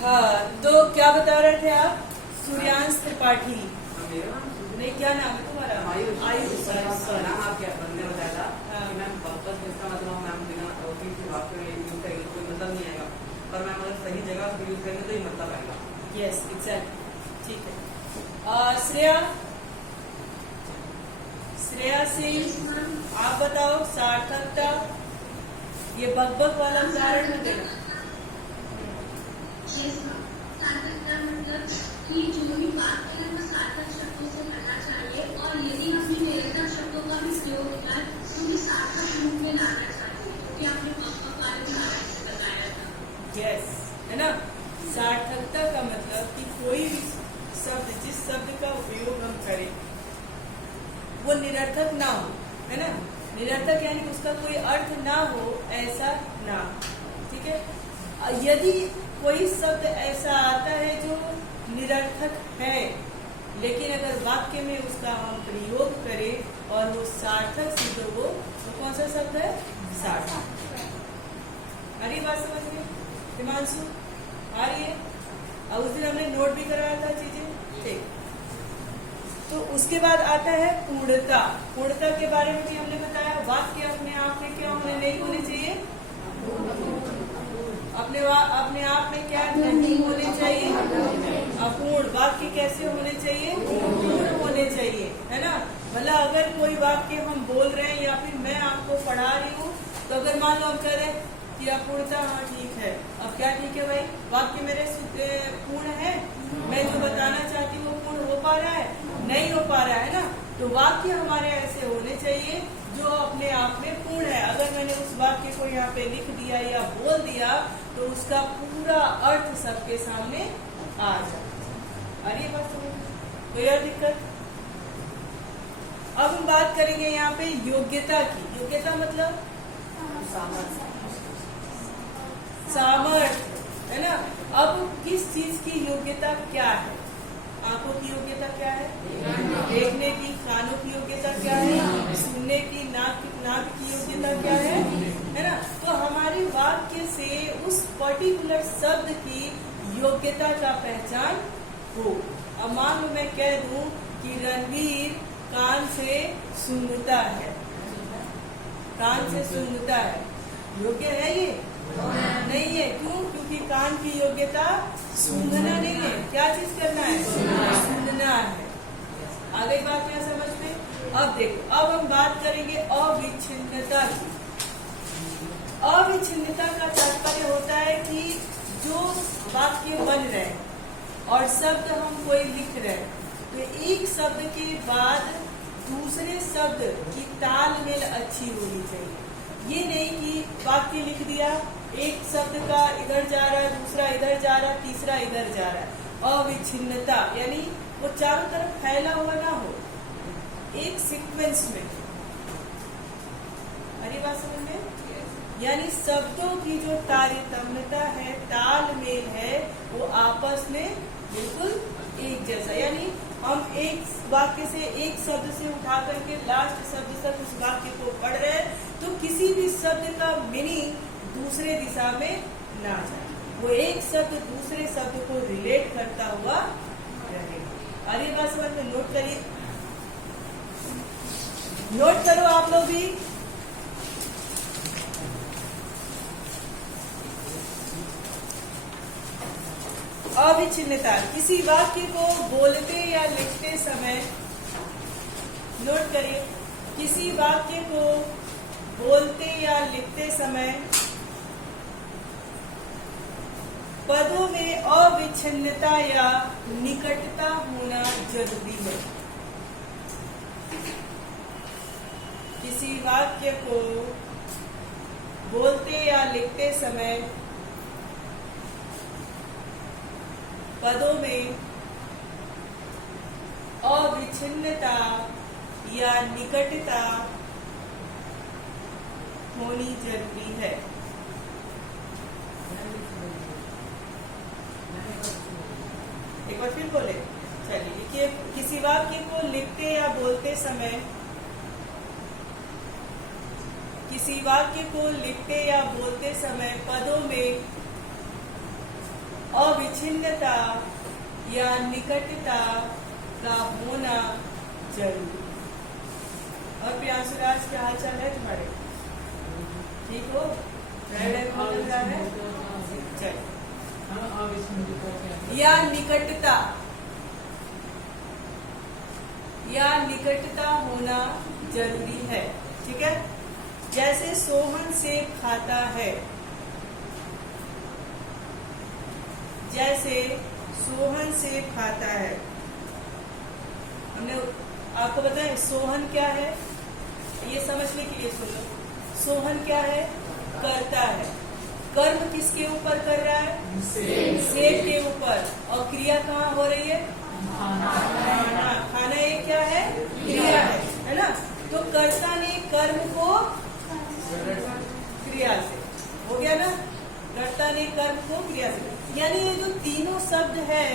हाँ, तो क्या बता रहे थे आप? सूर्यांश त्रिपाठी। नहीं, क्या नाम है तुम्हारा? आयुष। नाम आप क्या बंदे ने बताया था हाँ। कि मैम बकवास जिसका मतलब मैम बिना किसी वाक्य में यूज करेंगे तो कोई मतलब नहीं आएगा, पर मैम अगर सही जगह पे यूज करेंगे तो ही मतलब आएगा। Yes, exact. ठीक है। श्रेया सिंह, आप बताओ सार्थकता। ये बकबक वाला उदाहरण है देना। सार्थकता मतलब कि जो भी बात है वो सार्थक शब्दों से करना चाहिए, और यदि हमने निरर्थक शब्दों का भी प्रयोग किया तो भी सार्थक रूप में लाना चाहिए, क्योंकि आपने बकबक वाले उदाहरण से बताया था। यस, है ना। सार्थकता का मतलब कि कोई भी शब्द, जिस शब्द का उपयोग हम करें वो निरर्थक ना हो, है ना। निरर्थक यानी कि उसका कोई अर्थ ना हो, ऐसा ना। ठीक है। यदि कोई शब्द ऐसा आता है जो निरर्थक है, लेकिन अगर वाक्य में उसका हम प्रयोग करें और वो सार्थक सिद्ध हो, तो कौन सा शब्द है? सार्थक। आ रही बात समझ में हिमांशु? आ रही है? और उस दिन हमने नोट भी करवाया था चीजें। ठीक। तो उसके बाद आता है पूर्णता। पूर्णता के बारे में भी हमने बताया, वाक्य अपने आप में क्या होने नहीं होने चाहिए? अपने आप में क्या नहीं होने चाहिए? अपूर्ण। वाक्य कैसे होने चाहिए? पूर्ण होने चाहिए, है ना। भला अगर कोई वाक्य हम बोल रहे हैं या फिर मैं आपको पढ़ा रही हूँ, तो अगर मान लो हम कह रहे कि अपूर्णता, हाँ ठीक है, अब क्या ठीक है भाई? वाक्य मेरे पूर्ण है, मैं जो बताना चाहती हूँ वो पूर्ण हो पा रहा है? नहीं हो पा रहा है ना। तो वाक्य हमारे ऐसे होने चाहिए जो अपने आप में पूर्ण है। अगर मैंने उस वाक्य को यहाँ पे लिख दिया या बोल दिया तो उसका पूरा अर्थ सबके सामने आ जाए। अरे बात समझ, कोई और दिक्कत? अब हम बात करेंगे यहाँ पे योग्यता की। योग्यता मतलब सामर्थ्य, है ना। अब किस चीज की योग्यता क्या है? आंखों की योग्यता क्या है? देखने की। कानों की योग्यता क्या है? सुनने की। नाक की योग्यता क्या है ना। तो हमारे वाक्य से उस पर्टिकुलर शब्द की योग्यता का पहचान हो। अब मान लो मैं कह दूं कि रणवीर कान से सूंघता है। कान से सूंघता है, योग्य है ये? नहीं है। क्यों? क्योंकि कान की योग्यता सूंघना नहीं है। क्या चीज करना है? सूंघना है। आ गई बात यहाँ समझ में? अब देखो, अब हम बात करेंगे अविच्छिन्नता की। अविच्छिन्नता का तात्पर्य होता है कि जो वाक्य बन रहे हैं और शब्द हम कोई लिख रहे हैं, तो एक शब्द के बाद दूसरे शब्द की तालमेल अच्छी होनी चाहिए। ये नहीं कि वाक्य लिख दिया, एक शब्द का इधर जा रहा है, दूसरा इधर जा रहा है, तीसरा इधर जा रहा है। अविच्छिन्नता यानी वो चारों तरफ फैला हुआ ना हो, एक सीक्वेंस में। अरे बात समझ में? यानी शब्दों की जो तारतम्यता है, तालमेल है, वो आपस में बिल्कुल एक जैसा। यानी हम एक वाक्य से, एक शब्द से उठा करके लास्ट शब्द तक उस वाक्य को पढ़ रहे हैं, तो किसी भी शब्द का मीनिंग दूसरे दिशा में ना जाए, वो एक शब्द दूसरे शब्द को रिलेट करता हुआ रहेगा। अरे बात समझ में? नोट करिए, नोट करो आप लोग भी। अविच्छिन्नता, किसी वाक्य को बोलते या लिखते समय, नोट करिए, किसी वाक्य को बोलते या लिखते समय पदों में अविच्छिन्नता या निकटता होना जरूरी है। किसी वाक्य को बोलते या लिखते समय पदों में अविच्छिन्नता या निकटता होनी जरूरी है। एक बार फिर बोले, चलिए लिखिए। किसी वाक्य को लिखते या बोलते समय, किसी वाक्य को लिखते या बोलते समय पदों में अविच्छिन्नता या निकटता का होना जरूरी। और प्रियांशुराज क्या हाल चाल है तुम्हारे? ठीक हो? बोल रहा है चल। या निकटता होना जरूरी है। ठीक है, जैसे सोहन सेब खाता है, जैसे सोहन सेब खाता है। हमने आपको बताया सोहन क्या है, ये समझने के लिए सुन लो। सोहन क्या है? करता है। कर्म किसके ऊपर कर रहा है? सेब के ऊपर। और क्रिया कहाँ हो रही है? खाना एक क्या है? क्रिया है ना? तो कर्ता ने कर्म को क्रिया से, हो गया ना? कर्ता ने कर्म को क्रिया से, यानी ये जो तीनों शब्द है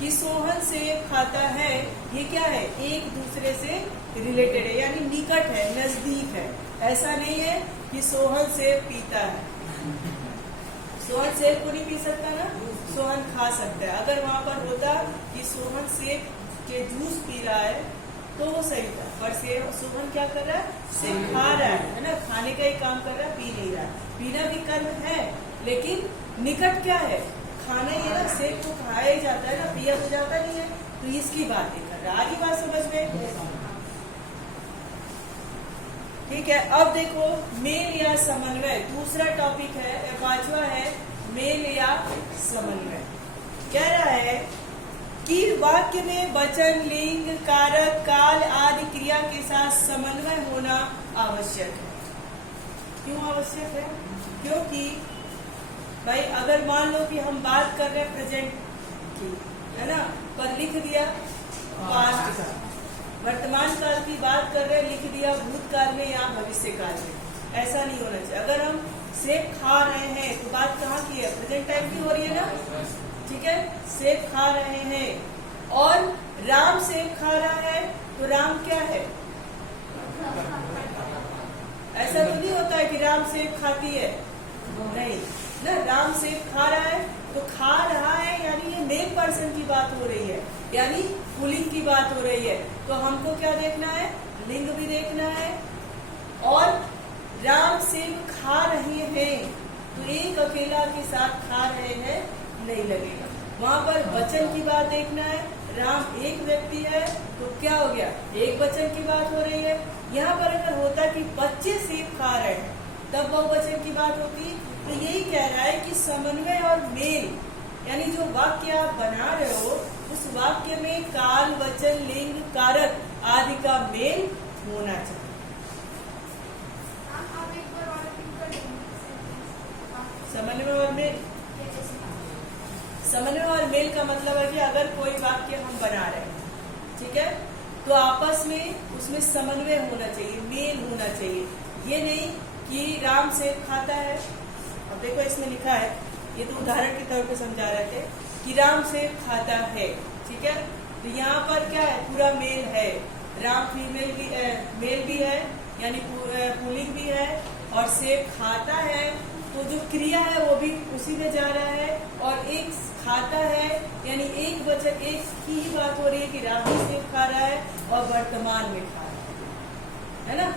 कि सोहन सेब खाता है, ये क्या है? एक दूसरे से रिलेटेड है, यानी निकट है, नजदीक है। ऐसा नहीं है कि सोहन सेब पीता है। सोहन सेब को नहीं पी सकता ना, सोहन खा सकता है। अगर वहां पर होता कि सोहन सेब के जूस पी रहा है तो वो सही था, पर सोहन क्या कर रहा है? सेब खा रहा है ना? खाने का ही काम कर रहा है, पी नहीं रहा। पीना भी कर्म है, लेकिन निकट क्या है? खाना ही है ना, सेब तो खाया ही जाता है ना, पिया तो जाता नहीं है। तो इसकी बात नहीं कर रहा। आगे बात समझ में? ठीक है, अब देखो मेल या समन्वय, दूसरा टॉपिक है, 5वां है मेल या समन्वय। कह रहा है कि वाक्य में वचन, लिंग, कारक, काल आदि क्रिया के साथ समन्वय होना आवश्यक है। क्यों आवश्यक है? क्योंकि भाई अगर मान लो कि हम बात कर रहे हैं प्रेजेंट की, है ना, पर लिख दिया पास्ट का, वर्तमान काल की बात कर रहे हैं, लिख दिया भूतकाल में या भविष्य काल में। ऐसा नहीं होना चाहिए। अगर हम सेब खा रहे हैं तो बात कहाँ की है? प्रेजेंट टाइम की हो रही है ना? ठीक है, सेब खा रहे हैं और राम सेब खा रहा है, तो राम क्या है? ऐसा तो नहीं होता है कि राम सेब खाती है, नहीं ना। राम सेब खा रहा है तो खा रहा है, यानी ये मेल पर्सन की बात हो रही है, यानी पुल्लिंग की बात हो रही है। तो हमको क्या देखना है? लिंग भी देखना है। और राम सेब खा रहे हैं तो एक अकेला के साथ खा रहे हैं नहीं लगेगा। वहां पर वचन की बात देखना है। राम एक व्यक्ति है तो क्या हो गया? एक वचन की बात हो रही है। यहाँ पर अगर होता कि 25 सेब खा रहे हैं तब बहुवचन की बात होती। तो यही कह रहा है कि समन्वय और मेल, यानी जो वाक्य आप बना रहे हो उस वाक्य में काल, वचन, लिंग, कारक आदि का मेल होना चाहिए। समन्वय और मेल, समन्वय और मेल का मतलब है कि अगर कोई वाक्य हम बना रहे हैं, ठीक है, तो आपस में उसमें समन्वय होना चाहिए, मेल होना चाहिए। ये नहीं कि राम सेब खाता है। अब देखो इसमें लिखा है, ये तो उदाहरण के तौर पे समझा रहे थे कि राम सेब खाता है, ठीक है। तो यहाँ पर क्या है? पूरा मेल है। राम फीमेल भी है, मेल भी है, यानी पुल्लिंग भी है, और सेब खाता है तो जो क्रिया है वो भी उसी में जा रहा है। और एक खाता है यानी एक वचन, एक की ही बात हो रही है कि राम ही सेब खा रहा है और वर्तमान में खा रहा है ना।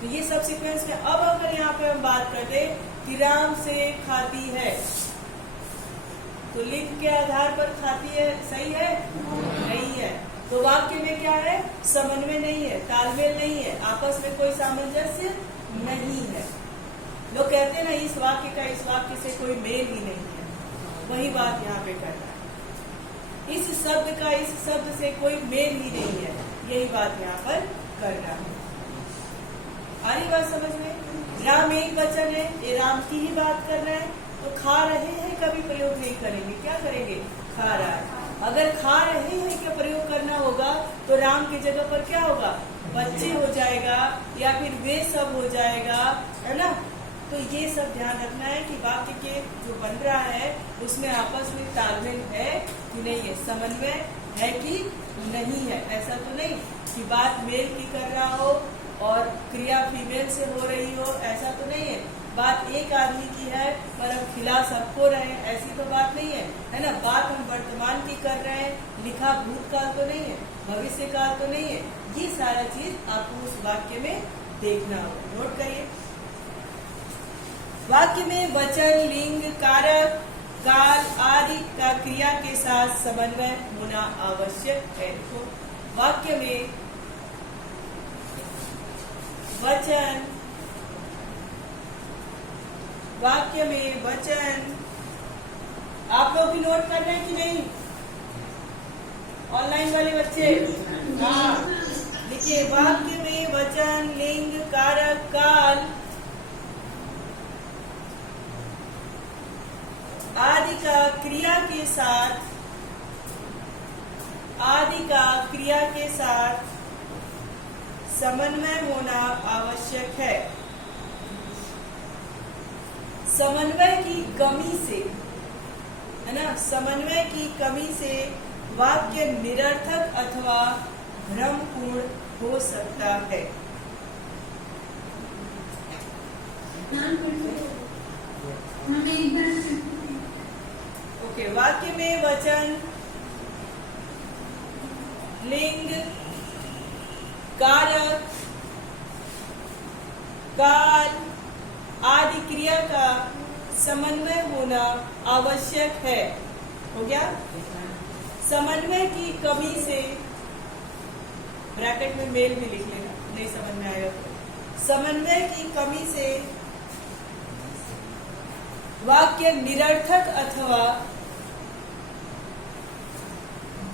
तो ये सब सीक्वेंस में। अब अगर यहाँ पे हम बात करते कि राम सेब खाती है, तो लिंग के आधार पर खाती है, सही है? नहीं है। तो वाक्य में क्या है? समन्वय नहीं है, तालमेल नहीं है, आपस में कोई सामंजस्य नहीं है। लोग कहते हैं ना इस वाक्य का इस वाक्य से कोई मेल ही नहीं है, वही बात यहाँ पे कर रहा है। इस शब्द का इस शब्द से कोई मेल ही नहीं है, यही बात यहाँ पर कर रहा है। आ रही बात समझ में? राम एक वचन है, ये राम की ही बात कर रहे हैं, तो खा रहे हैं कभी प्रयोग नहीं करेंगे, क्या करेंगे? खा रहा है। अगर खा रहे हैं क्या प्रयोग करना होगा तो राम की जगह पर क्या होगा? बच्चे हो जाएगा या फिर वे सब हो जाएगा, है ना। तो ये सब ध्यान रखना है कि वाक्य के जो बन रहा है उसमें आपस में तालमेल है कि नहीं है, समन्वय है कि नहीं है। ऐसा तो नहीं कि बात मेल की कर रहा हो और क्रिया फीमेल से हो रही हो, ऐसा तो नहीं है। बात एक आदमी की है पर हम खिला सबको रहे हैं, ऐसी तो बात नहीं है ना। बात हम वर्तमान की कर रहे हैं, लिखा भूतकाल तो नहीं है, भविष्य काल तो नहीं है। ये सारा चीज आपको उस वाक्य में देखना होगा। नोट करिए, वाक्य में वचन, लिंग, कारक, काल आदि का क्रिया के साथ समन्वय होना आवश्यक है। तो वाक्य में वचन, वाक्य में वचन, आप लोग भी नोट कर रहे हैं कि नहीं? ऑनलाइन वाले बच्चे, हाँ देखिए, वाक्य में वचन, लिंग, कारक, काल आदि का क्रिया के साथ, आदि का क्रिया के साथ समन्वय होना आवश्यक है। समन्वय की कमी से, है ना, समन्वय की कमी से वाक्य निरर्थक अथवा भ्रमपूर्ण हो सकता है। ओके, वाक्य में वचन, लिंग, कारक, काल आदि क्रिया का समन्वय होना आवश्यक है। हो गया? समन्वय की कमी से, ब्रैकेट में मेल भी लिख लेना, नहीं समझ में आएगा तो। समन्वय की कमी से वाक्य निरर्थक अथवा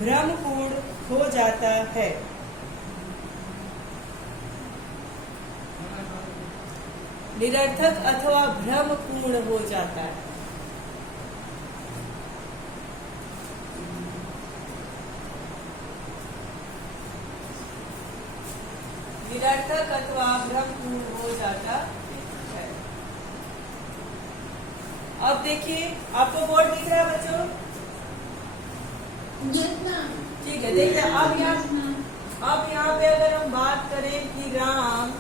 भ्रमपूर्ण हो जाता है। निरर्थक अथवा भ्रमपूर्ण हो जाता है। निरर्थक अथवा भ्रमपूर्ण हो जाता है। अब देखिए, आपको बोर्ड दिख रहा है बच्चों? ठीक है, देखिए अब यहाँ पे अगर हम बात करें कि राम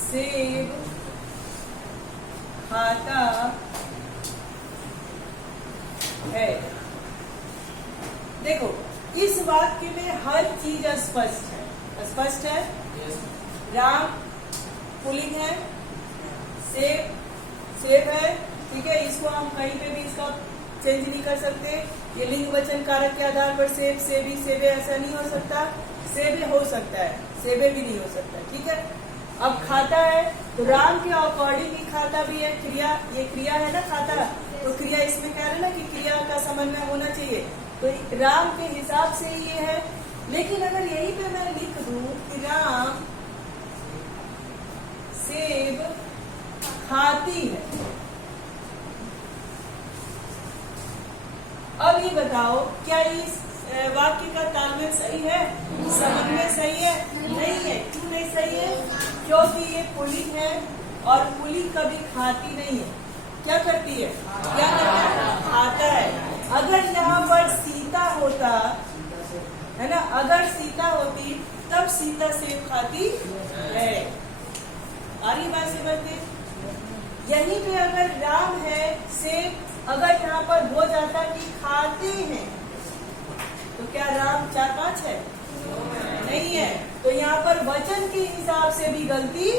सेब खाता है, देखो इस वाक्य में हर चीज स्पष्ट है। स्पष्ट है? राम पुल्लिंग है, सेब है, ठीक है। इसको हम कहीं पे भी इसका चेंज नहीं कर सकते। ये लिंग वचन कारक के आधार पर सेब, सेबी, सेबे ऐसा नहीं हो सकता। सेबे हो सकता है, सेबे भी नहीं हो सकता, ठीक है। अब खाता है तो राम के अकॉर्डिंग ही खाता भी है। क्रिया, ये क्रिया है ना खाता, तो क्रिया इसमें कह रहे ना कि क्रिया का समन्वय होना चाहिए, तो राम के हिसाब से ये है। लेकिन अगर यहीं पे मैं लिख दूं कि राम सेब खाती है, अब ये बताओ क्या इस वाक्य का तालमेल सही है? समन्वय सही है? नहीं है। क्यों नहीं सही है? क्योंकि ये पुल्लिंग है और पुल्लिंग कभी खाती नहीं है। क्या करती है? क्या करता है? खाता है। अगर यहाँ पर सीता होता, है ना, अगर सीता होती तब सीता सेब खाती है। आ रही बात समझ के? यहीं पे अगर राम है, सेब अगर यहाँ पर हो जाता कि खाते हैं, तो क्या राम 4-5 है? नहीं है। तो यहाँ पर वचन के हिसाब से भी गलती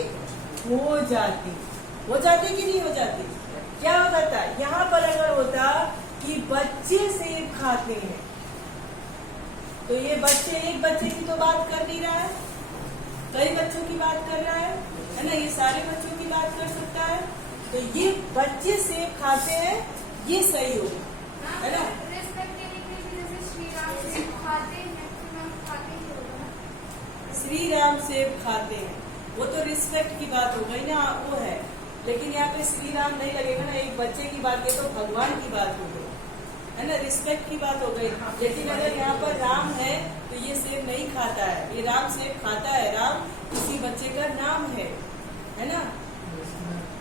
हो जाती कि नहीं हो जाती? क्या हो जाता? यहाँ पर अगर होता कि बच्चे सेब खाते हैं, तो ये बच्चे, एक बच्चे की तो बात कर नहीं रहा है, कई बच्चों की बात कर रहा है ना, ये सारे बच्चों की बात कर सकता है। तो ये बच्चे सेब खाते हैं, ये सही होगा, है ना। श्री राम सेब खाते हैं, वो तो रिस्पेक्ट की बात हो गई ना, वो है। लेकिन यहाँ पे श्री राम नहीं लगेगा ना, एक बच्चे की बात है तो भगवान की बात हो गई, है ना, रिस्पेक्ट की बात हो गई। लेकिन अगर यहाँ पर राम है तो ये सेब नहीं खाता है, ये राम सेब खाता है। राम किसी बच्चे का नाम है ना,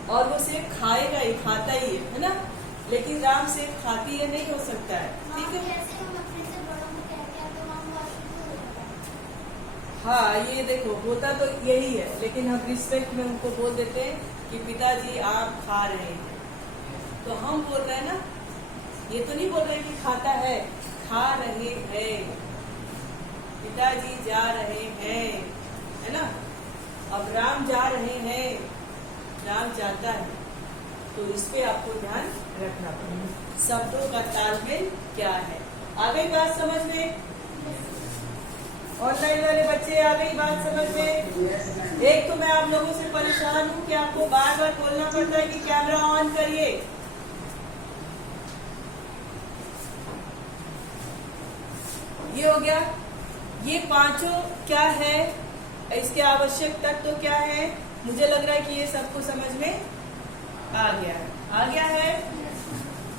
और वो सेब खाएगा ही, खाता ही है ना। लेकिन राम सेब खाती है नहीं हो सकता है, ठीक है। हाँ, ये देखो होता तो यही है, लेकिन हम रिस्पेक्ट में उनको बोल देते हैं कि पिताजी आप खा रहे हैं, तो हम बोल रहे हैं ना, ये तो नहीं बोल रहे कि खाता है, खा रहे हैं, पिताजी जा रहे हैं, है ना। अब राम जा रहे हैं, राम जाता है, तो इस पे आपको ध्यान रखना पड़ेगा, शब्दों का तालमेल क्या है। आ गई बात समझ में? ऑनलाइन वाले बच्चे आ गई बात समझ में? एक तो मैं आप लोगों से परेशान हूँ कि आपको बार बार बोलना पड़ता है कि कैमरा ऑन करिए। ये हो गया। ये पांचों क्या है, इसके आवश्यक तत्व क्या है, मुझे लग रहा है कि ये सबको समझ में आ गया है। आ गया है?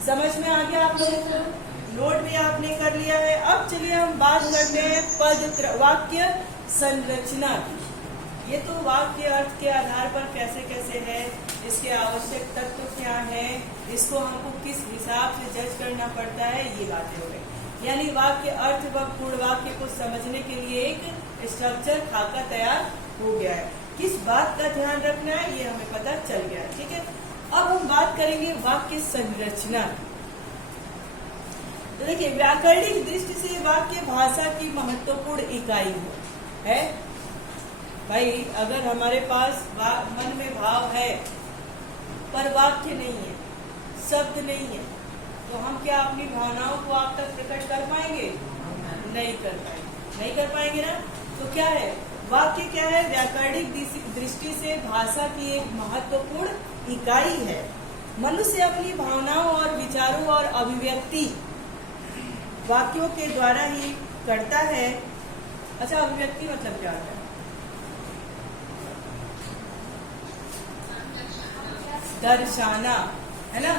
समझ में आ गया आप लोगों को? नोट भी आपने कर लिया है। अब चलिए हम बात करते हैं वाक्य संरचना की। ये तो वाक्य अर्थ के आधार पर कैसे कैसे है, इसके आवश्यक तत्व क्या है, इसको हमको किस हिसाब से जज करना पड़ता है, ये बातें हो गई। यानी वाक्य अर्थ व पूर्ण वाक्य को समझने के लिए एक स्ट्रक्चर खाका तैयार हो गया है। किस बात का ध्यान रखना है ये हमें पता चल गया है, ठीक है। अब हम बात करेंगे वाक्य संरचना। तो देखिए, व्याकरणिक दृष्टि से वाक्य भाषा की महत्वपूर्ण इकाई है। भाई अगर हमारे पास मन में भाव है पर वाक्य नहीं है, शब्द नहीं है, तो हम क्या अपनी भावनाओं को आप तक प्रकट कर पाएंगे? नहीं कर पाएंगे, नहीं कर पाएंगे ना। तो क्या है वाक्य? क्या है? व्याकरणिक दृष्टि से भाषा की एक महत्वपूर्ण इकाई है। मनुष्य अपनी भावनाओं और विचारों और अभिव्यक्ति वाक्यों के द्वारा ही करता है। अच्छा, अभिव्यक्ति मतलब क्या होता है? दर्शाना, है ना।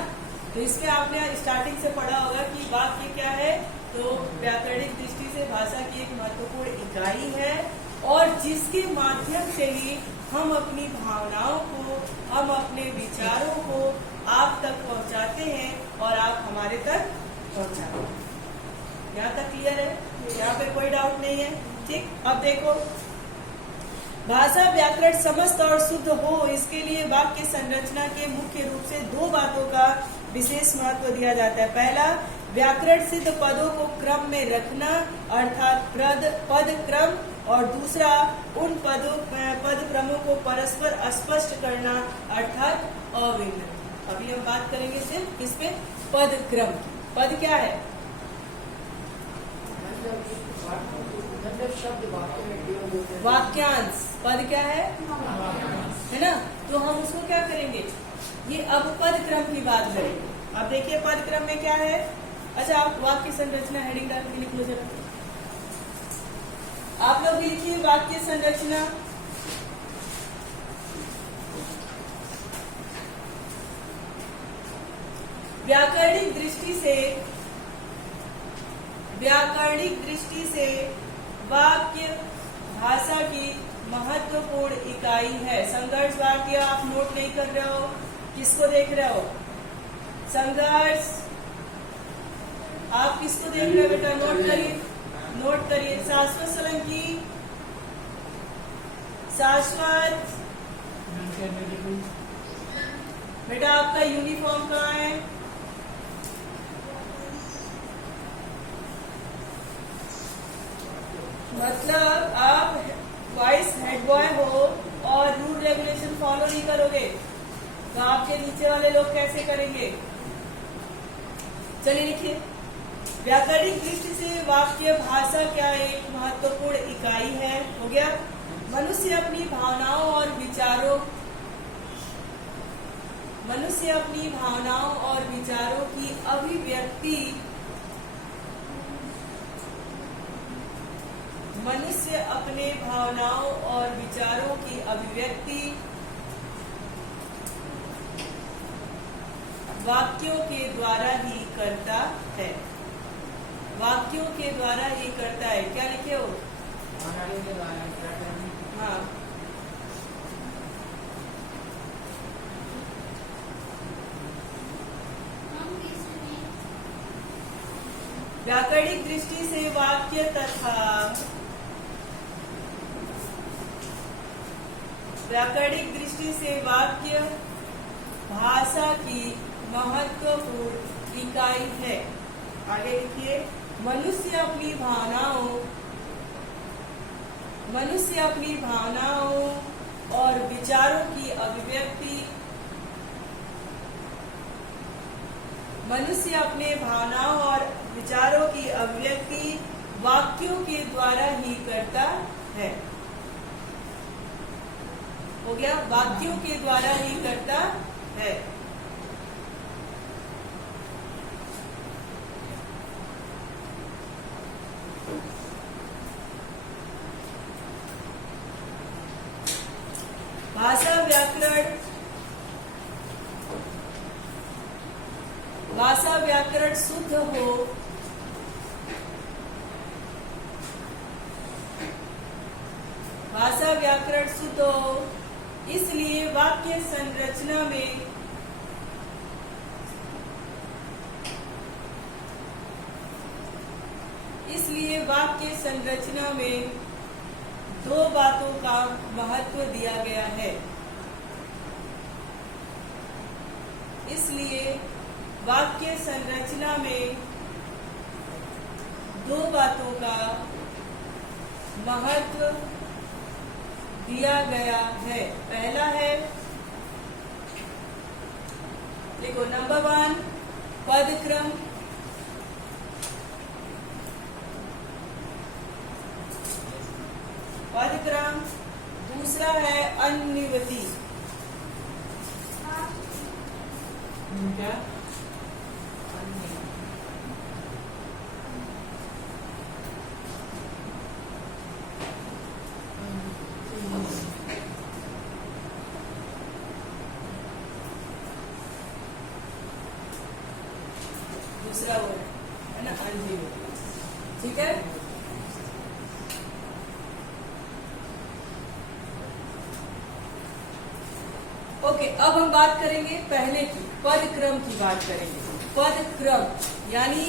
तो इसमें आपने स्टार्टिंग से पढ़ा होगा कि वाक्य क्या है, तो व्याकरणिक दृष्टि से भाषा की एक महत्वपूर्ण इकाई है और जिसके माध्यम से ही हम अपनी भावनाओं को, हम अपने विचारों को आप तक पहुंचाते हैं और आप हमारे तक पहुंचाते हैं। यहाँ तक क्लियर है? यहाँ पे कोई डाउट नहीं है, ठीक। अब देखो, भाषा व्याकरण समस्त और शुद्ध हो, इसके लिए वाक्य संरचना के मुख्य रूप से दो बातों का विशेष महत्व दिया जाता है। पहला, व्याकरण सिद्ध पदों को क्रम में रखना अर्थात पद क्रम, और दूसरा, उन पद क्रमों को परस्पर स्पष्ट करना अर्थात अभिन्न। अभी हम बात करेंगे सिर्फ किस पे? पद क्रम की। पद क्या है? वाक्यांश। पद क्या है ना। तो हम उसको क्या करेंगे? ये अब पद क्रम की बात करेंगे। अब देखिए पद क्रम में क्या है। अच्छा, आप वाक्य संरचना हेडिंग डाल के लिख लो जरा। आप लोग भी लिखिए वाक्य संरचना। व्याकरणिक दृष्टि से वाक्य भाषा की महत्वपूर्ण इकाई है। संघर्ष वाक्य आप नोट नहीं कर रहे हो, किसको देख रहे हो? संघर्ष आप किसको देख रहे हो बेटा? नोट करिए, नोट करिए। शाश्वत सोलंकी, शाश्वत बेटा आपका यूनिफॉर्म कहाँ है? मतलब आप वाइस हेड बॉय हो और रूल रेगुलेशन फॉलो नहीं करोगे तो आपके नीचे वाले लोग कैसे करेंगे? चलिए लिखिए, व्याकरणिक दृष्टि से वाक्य भाषा क्या एक महत्वपूर्ण इकाई है। हो गया। मनुष्य अपनी भावनाओं और विचारों की अभिव्यक्ति वाक्यों के द्वारा ही करता है। वाक्यों के द्वारा ही करता है। क्या लिखे हो? हाँ, व्याकरणिक दृष्टि से वाक्य तथा व्याकरणिक दृष्टि से वाक्य भाषा की महत्वपूर्ण इकाई है। आगे लिखिए, मनुष्य अपनी भावनाओं और विचारों की अभिव्यक्ति वाक्यों के द्वारा ही करता है। हो गया, वाक्यों के द्वारा ही करता है। भाषा व्याकरण शुद्ध हो, इसलिए वाक्य संरचना में दो बातों का महत्व दिया गया है। इसलिए वाक्य संरचना में दो बातों का महत्व दिया गया है। पहला है, देखो, नंबर 1 पदक्रम, दूसरा है अन्वति। क्या? दूसरा वर्ड है ना, अन्वति। ठीक है, ओके। अब हम बात करेंगे पहले की, पदक्रम की बात करेंगे। पदक्रम यानी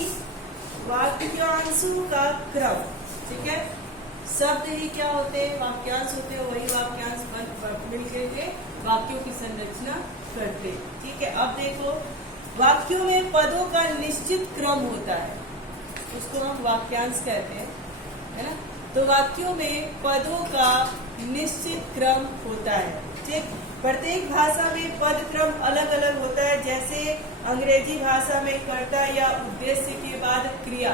वाक्यांशों का क्रम। ठीक है, शब्द ही क्या होते हैं, वाक्यांश होते हैं। वही वाक्यांश मिलकर के वाक्यों की संरचना करते हैं। ठीक है, अब देखो, वाक्यों में पदों का निश्चित क्रम होता है, उसको हम वाक्यांश कहते हैं, है ना। तो वाक्यों में पदों का निश्चित क्रम होता है। ठीक, प्रत्येक भाषा में पद क्रम अलग अलग होता है। जैसे अंग्रेजी भाषा में कर्ता या उद्देश्य के बाद क्रिया।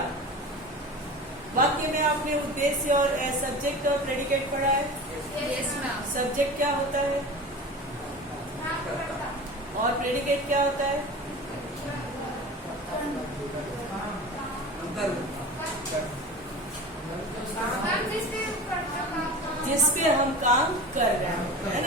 वाक्य में आपने उद्देश्य और सब्जेक्ट और प्रेडिकेट पढ़ा है। सब्जेक्ट क्या होता है और प्रेडिकेट क्या होता है? जिस पे हम काम कर रहे हैं, है ना।